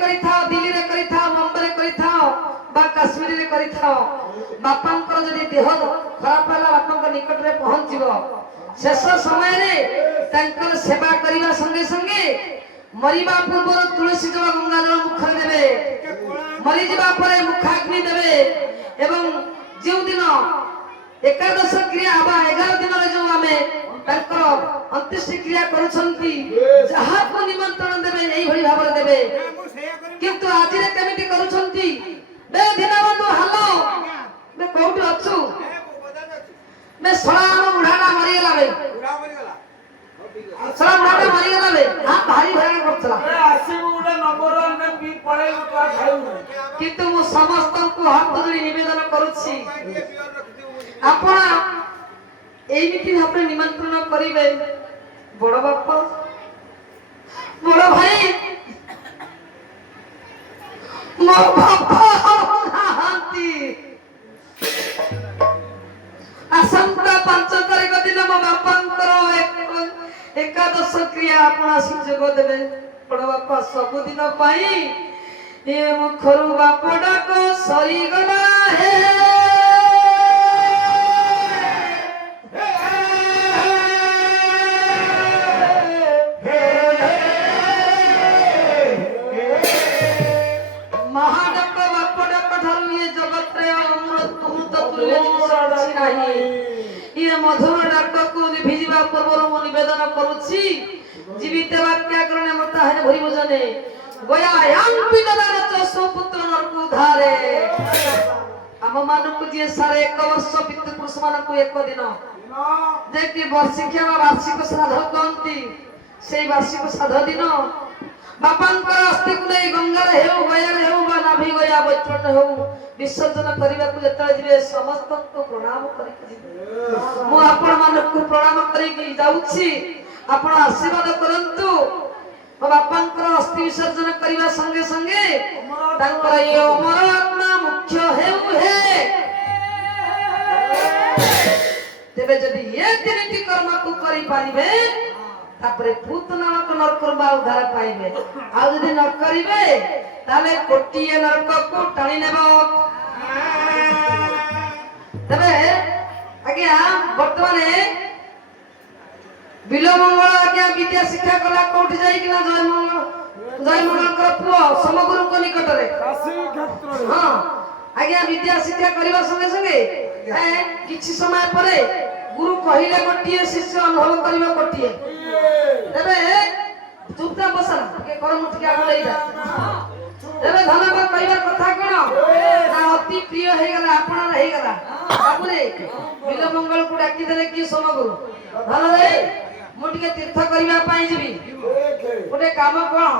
करिथाओ दिल्ली रे करिथाओ मुंबई रे करिथाओ बा कश्मीर रे करिथाओ बापांकर जदि देह खराब होला बापांकर निकट रे पहुंचीबो शेष समय रे तांकर सेवा करिवा संगे संगे मरिबा पूर्व तुलसी जल गंगा जल मुख देबे मरि जिबा परे मुखाग्नि देबे एवं जो दिन एकादश क्रिया बा 11 दिन रे जो आमे तांकर अंत्येष्टि क्रिया करूछंती जहा को निमंत्रण देबे एई भली भाବରେ देबे किंतु आज रे कमिटी करूछंती बे दिनबंधु हालो बे कोठी अछु बे सळा उडाडा मरि गेला बे सळा उडाडा मरि गेला बे हां भारी भयानक करथला आसी उडा नंबर में भी पड़े तो खाऊ किंतु मु समस्त को हाथ जोड़ी निवेदन करूछि आपण एमिति भाबरे निमंत्रण करिवे बड़ बापा बड़ भाई मो बापा हांती असंता 5 तारिख दिन मो बापांकर एकादश क्रिया आपण सुजोग देबे बड़ बापा सब दिन पाई ए मुखरु बापडा को सरी गला हे महाडक बापडा पठारु ये जगत रे अमृत तुल्य जिनिस नाही ये मधुर डाक को भिजिबा पूर्व मु निवेदन करूछि जीवित वाक्य करणे मता है भरी भजने गोया यां पिनदार चो पुत्र नरकु धारे हम मानकु जे सारे 1 वर्ष पितृ पुरुष मानकु 1 दिन जे कि वार्षिक वार्षिक श्राद्ध कहंती सेई वार्षिक श्राद्ध दिन बापांकर अस्थि को नै गंगा रे हेउ गया रे हेउ बा नाभि गया बचन हेउ विसर्जन करिबा को जतले जिवे समस्त को प्रणाम करि कि मु आपण मानकु प्रणाम करि कि जाउछि आपण आशीर्वाद करंतु बापांकर अस्थि विसर्जन करिबा संगे संगे तांकर ये अमर आत्मा मुख्य हेउ हे तेबे जदि ये तिनिटी कर्म को करि पारिबे तापरे भूत नामक नरक बा उद्धार पाइबे आ जदि न करिबे ताले कोटिए नरक को टाणी नेबो तबे आज्ञा वर्तमाने बिलो मंगल आज्ञा विद्या शिक्षा कला कोठी जाई कि ना जय मंगल कर पुओ समगुरु को निकट रे काशी क्षेत्र हां आज्ञा विद्या शिक्षा करबा संगे संगे किछि समय परे गुरु कहिले कोटिए शिष्य अनुभव करिबा कोटिए तबे चुपचाप बसन के कर मुठ के आगे लई जा तबे धनवा कहिबा कथा कोन ना अति प्रिय हे गला आपण हे गला बाबूरे बिलो मंगल को डाकी देले कि समगुरु धन रे मु टिके तीर्थ करिबा पाई जिबी गोटे काम कोन